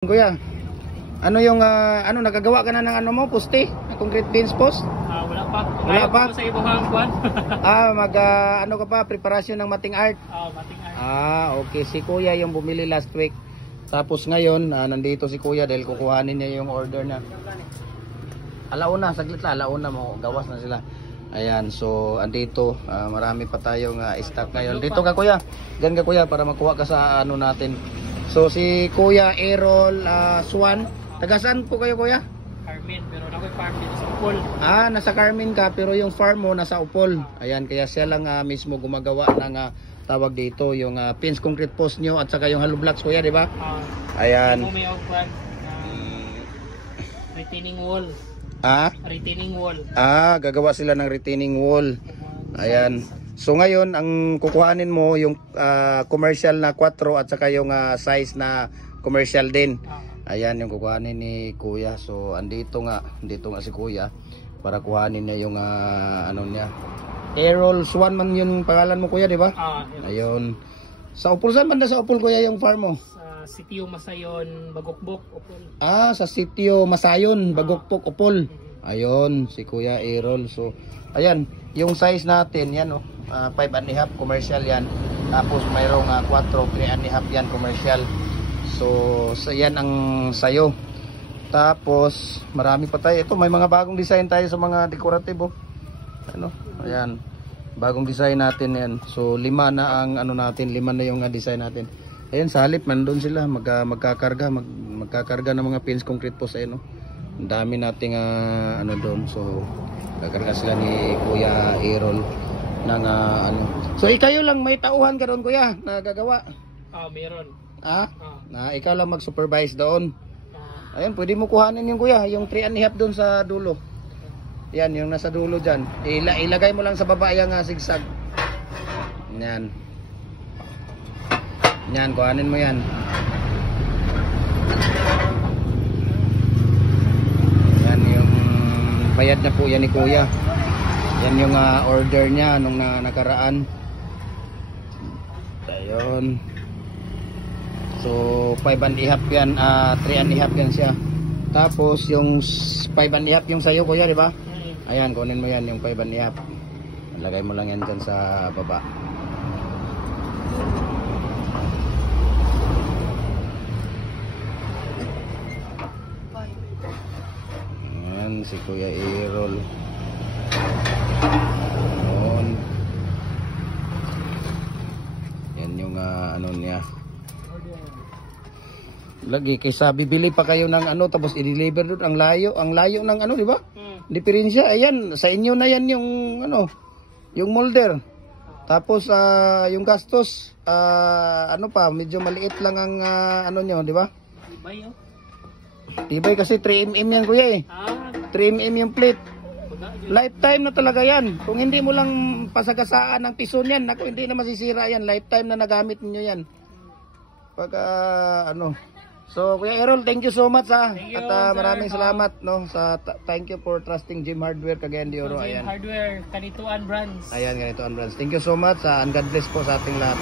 Kuya, ano yung ano nagagawa ka na ng ano mo, poste? Concrete beams post? Wala pa. Wala pa? Sa ibang hangguan. Mag ano ka pa, preparasyon ng mating art? Mating art. Okay. Si Kuya yung bumili last week. Tapos ngayon, nandito si Kuya dahil kukuhanin niya yung order na. Alauna, saglit lang, alauna mo, gawas na sila. Ayan, so andito, marami pa tayong stock ngayon. Dito ka Kuya, dyan ka Kuya para makuha ka sa ano natin. So si Kuya Errol Swan, taga saan po kayo Kuya? Carmen, pero ako'y farm dito sa Upol. Nasa Carmen ka pero yung farm mo nasa Upol. Ayan, kaya siya lang mismo gumagawa ng tawag dito, yung pins concrete post nyo at saka yung hollow blocks Kuya, di ba? Ayan. May hangguan, retaining wall. Retaining wall. Gagawa sila ng retaining wall. Ayan. So ngayon, ang kukuhanin mo yung commercial na 4 at saka yung size na commercial din. Ayan yung kukuhanin ni Kuya. So andito nga si Kuya para kuhanin niya yung ano niya. Errol Swan man yung pangalan mo Kuya, di ba? Ayun. Sa Upol, saan banda sa Upol Kuya yung farm mo? Sa Sitio Masayon, Bagokbok, Upol. Sa Sitio Masayon, Bagokbok, Upol. Ayun, si Kuya Errol. So ayan, yung size natin yan 5.5 commercial yan. Tapos mayroong 4, 3.5 yan commercial. So yan ang sayo. Tapos marami pa tayo. Ito may mga bagong design tayo sa mga decorative Ano? Ayan. Bagong design natin yan. So 5 na ang ano natin, 5 na yung design natin. Ayan sa halip nandun sila magkakarga ng mga pins concrete post ayun Ang dami nating ano doon. So kakarga sila ni Kuya Errol ng ano. So ikayo lang may tauhan ka doon Kuya na gagawa? Meron. Na ikaw lang mag-supervise doon. Ayun, pwede mo kuhanin yung Kuya, yung 3.5 doon sa dulo. Yan, yung nasa dulo dyan. Ilagay mo lang sa baba yung sigsag. Yan. Yan, kuhanin mo yan. Yan yung bayad na po yan ni Kuya. Yan yung order niya nung nakaraan. Ayun. So 5.5 yan, 3.5 yan siya. Tapos yung 5.5 yung sayo Kuya, di ba? Ayan, kunin mo yan yung 5.5. Lagay mo lang yan dyan sa baba. Ayan, si Kuya Errol. Ayan. Yan yung ano niya. Lagi kaysa bibili pa kayo ng ano tapos i-deliver doon ang layo ng ano, di ba? Diferensya, ayan, sa inyo na yan yung ano, yung molder. Tapos yung gastos ano pa, medyo maliit lang ang ano nyo, di ba? Tibay kasi 3mm yan Kuya 3mm yung plate. Lifetime na talaga yan. Kung hindi mo lang pasagasaan ng pison yan, naku, hindi na masisira yan. Lifetime na nagamit niyo yan. Pag ano. So Kuya Errol, thank you so much maraming salamat thank you for trusting Jim Hardware Cagayan de Oro. Jim Hardware, Kanituan Brands. Ayan, Kanituan Brands. Thank you so much and God bless po sa ating lahat.